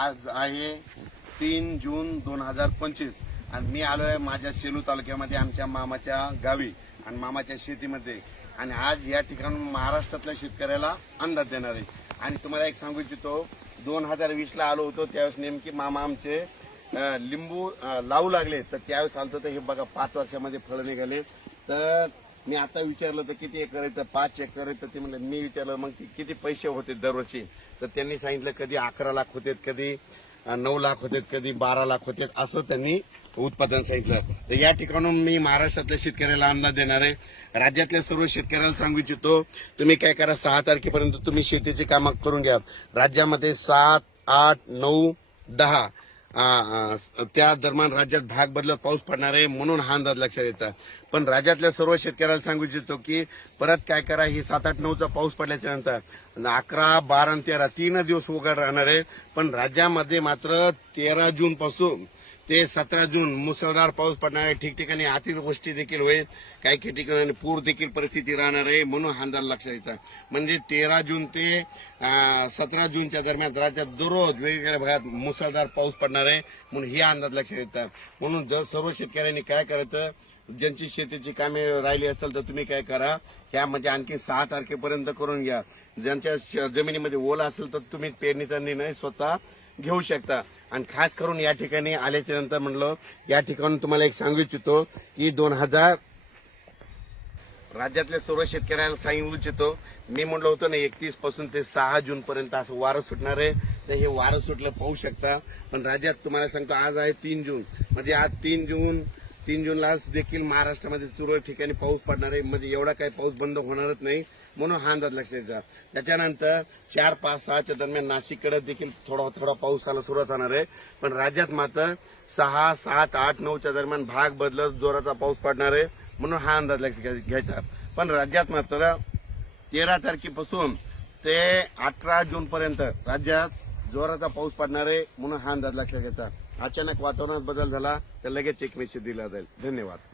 आज आहे तीन जून दोन हजार पंचवीस आणि मी आलो आहे माझ्या सेलू तालुक्यामध्ये आमच्या मामाच्या गावी आणि मामाच्या शेतीमध्ये आणि आज या ठिकाणी महाराष्ट्रातल्या शेतकऱ्याला अंदाज देणार आहे आणि तुम्हाला एक सांगू इच्छितो दोन हजार वीसला आलो होतो त्यावेळेस नेमकी मामा आमचे लिंबू लावू लागले तर त्यावेळेस आलतो तर हे बघा पाच वर्षामध्ये फळं निघाले तर मी आता विचारलं तर किती एकर येतं पाच एकर आहे तर ते म्हणलं मी विचारलं मग किती पैसे होते दरवर्षी तर त्यांनी सांगितलं कधी अकरा लाख होते कधी नऊ लाख होते कधी बारा लाख होते असं त्यांनी उत्पादन सांगितलं तर या ठिकाणून मी महाराष्ट्रातल्या शेतकऱ्याला अंदाज देणार आहे राज्यातल्या सर्व शेतकऱ्याला सांगू इच्छितो तुम्ही काय करा सहा तारखेपर्यंत तुम्ही शेतीची कामं करून घ्या राज्यामध्ये सात आठ नऊ दहा त्या दरम्यान राज्यात भाग बदलत पाऊस पडणार आहे म्हणून हा अंदाज लक्षात येतात पण राज्यातल्या सर्व शेतकऱ्यांना सांगू इच्छितो की परत काय करा ही सात आठ नऊचा पाऊस पडल्याच्या नंतर अकरा बारा आणि तेरा तीन दिवस उघड राहणार आहे पण राज्यामध्ये मात्र तेरा जून पासून ते सतरा जून मुसळधार पाऊस पडणार आहे ठिकठिकाणी अतिवृष्टी देखील होईल काही काही ठिकाणी पूर देखील परिस्थिती राहणार आहे म्हणून हा अंदाज लक्षात येतात म्हणजे तेरा जून ते सतरा जूनच्या दरम्यान राज्यात दररोज वेगवेगळ्या भागात मुसळधार पाऊस पडणार आहे म्हणून हे अंदाज लक्षात येतात म्हणून जर सर्व शेतकऱ्यांनी काय करायचं ज्यांची शेतीची कामे राहिली असेल तर तुम्ही काय करा ह्या म्हणजे आणखी सहा तारखेपर्यंत करून घ्या ज्यांच्या जमिनीमध्ये ओला असेल तर तुम्ही पेरणीचा निर्णय स्वतः घेऊ शकता आणि खास करून या ठिकाणी आल्याच्या नंतर म्हणलं या ठिकाणी तुम्हाला एक सांगू इच्छितो की दोन हजार राज्यातल्या सर्व शेतकऱ्यांना सांगू इच्छितो मी म्हटलं होतं ना एकतीस पासून ते सहा जून पर्यंत असं वारं सुटणार आहे तर हे वारं सुटलं पाहू शकता पण राज्यात तुम्हाला सांगतो आज आहे तीन जून म्हणजे आज तीन जून तीन जूनला देखील महाराष्ट्रामध्ये तुरळक ठिकाणी पाऊस पडणार आहे म्हणजे एवढा काही पाऊस बंद होणारच नाही म्हणून हा अंदाज लक्षात घ्या त्याच्यानंतर चार पाच सहाच्या दरम्यान नाशिककडे देखील थोडा थोडा पाऊस आला सुरुवात होणार आहे पण राज्यात मात्र सहा सात आठ नऊच्या दरम्यान भाग बदलत जोराचा पाऊस पडणार आहे म्हणून हा अंदाज लक्षात घ्यायचा पण राज्यात मात्र तेरा तारखेपासून ते अठरा जूनपर्यंत राज्यात जोराचा पाऊस पडणार आहे म्हणून हा अंदाज लक्षात घ्यायचा अचानक वातावरणात बदल झाला तर लगेच एक मेसेज दिला जाईल धन्यवाद